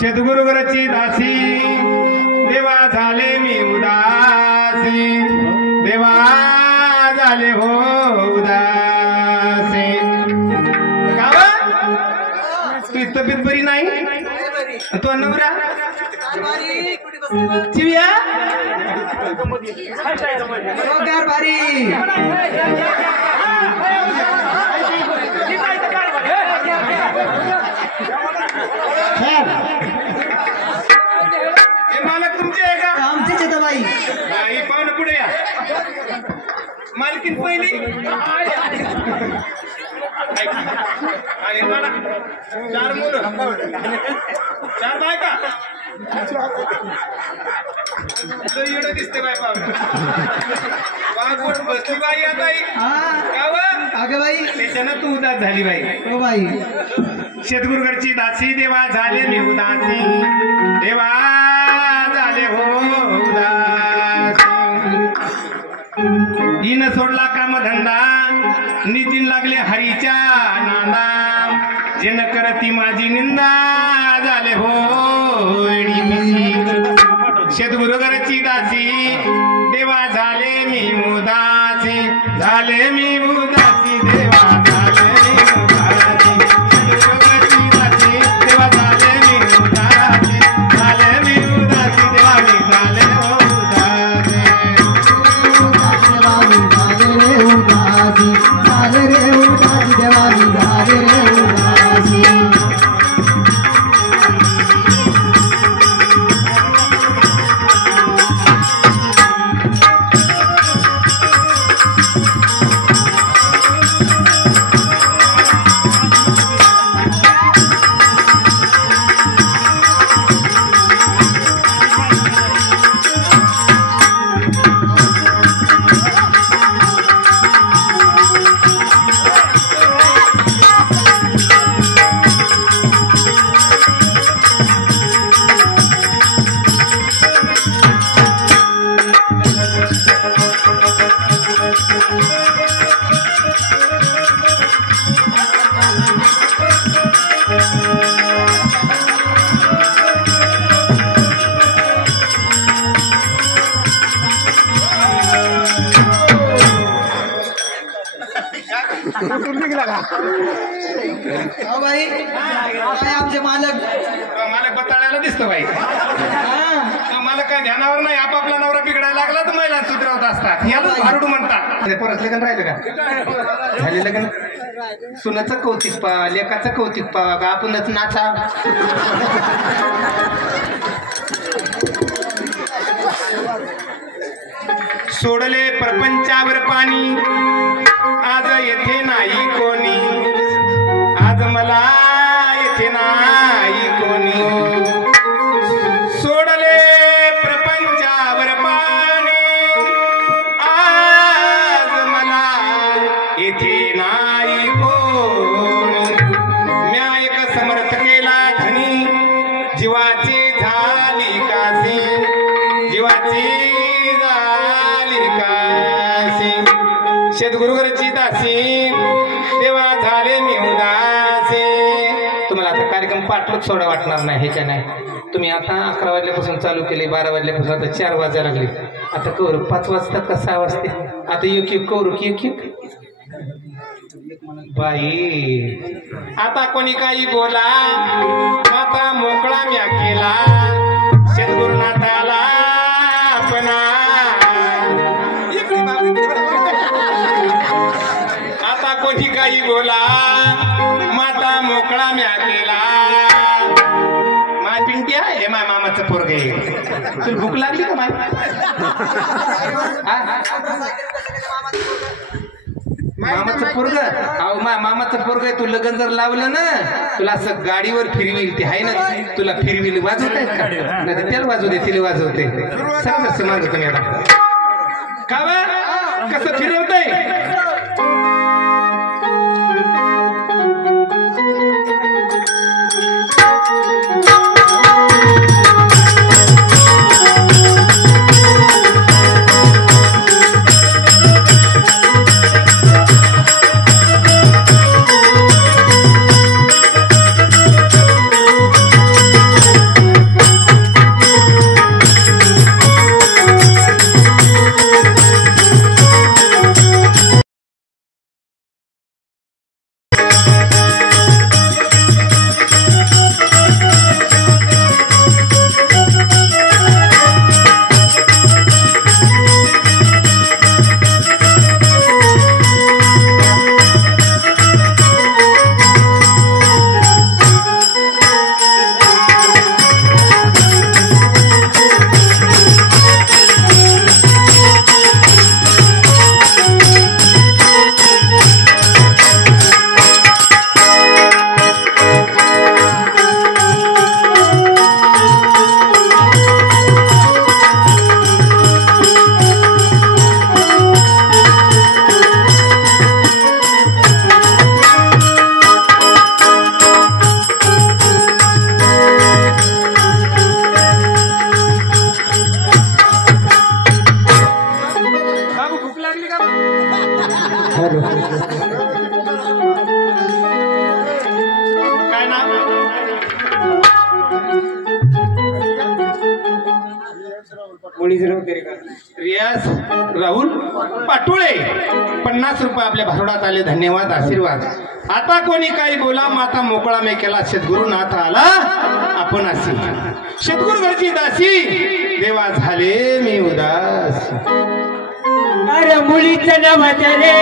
सद्गुरुवरची दासी देवा झाले मी उदासी देवा झाले हो उदासी का तू तब्येत बरी नाही तो नवरा चिविया भारी मालक तुमचे आहे का आमचेच आहे बाई पाहुणे पुढे या मालकीन पहिली चार मुलं चार बायका एवढं दिसते बाय पाहुणे बसली बाई आता अगं बाई त्याच्यानं तू उदास झाली बाई हो बाई सद्गुरुघरची दासी देवा झाले मी उदासी देवा झाले हो उदासी हिन सोडला कामधंदा नितीन लागले हरीच्या नांदा जेन करती माझी निंदा झाले हो सद्गुरुघरची दासी देवा झाले मी उदासी झाले मी उदासी देवा बाई आमचे मालक बताळ्याला दिसतो बाई मला काय ध्यानावर नाही आपापला नवरा बिघडायला लागला तर महिला सुधरवत असतात याला भारुड म्हणतात परत लग्न राहिलं का झाले लग्न सुनाचं कौतिक पा लेकाचं कौतिक पा आपणच नाचा सोडले प्रपंचावर पाणी आज येथे नाही कोणी आज मला येथे नाही कोणी सोडले प्रपंचावर पाणी आज मला येथे नाही कोणी म्या एक समर्थ केला धनी जीवाची झाली कासी जीवाची सद्गुरुघरची दासी देवा झाले मी उदासी तुम्हाला आता कार्यक्रम पाठवत सोडा वाटणार नाही ह्याच्या नाही तुम्ही आता 11 वाजल्यापासून चालू केले 12 वाजल्यापासून आता 4 वाजायला लागले आता कौर 5 वाजता का 6 वाजते आता एक कौर एक बाई आता कोणी काही बोला आता मोकळा म्या केला सद्गुरुनाथाला आपणा आता कोणी काही बोला माता मोकळा म्या केला माय पिंट्या हे माय मामाचं पोरग आहे तुला भूक लागली का माय मामाचं पोरग अहो मामाचं पोरग आहे तू लग्न जर लावलं ना तुला असं गाडीवर फिरविल ते आहे ना तुला फिरविल वाजवत आहे का नाही त्याला वाजवू दे तिला वाजवते सांग मागतो मी आता का बा कसं फिरवतय काय नाव रियाज राहुल पाटोळे 50 रुपये आपल्या भारुडात आले धन्यवाद आशीर्वाद आता कोणी काही बोला माता मोकळा मे केला सद्गुरुनाथ आला आपण असी सद्गुरु घरची दासी देवा झाले मी उदास अरे मुलीचं नाव रे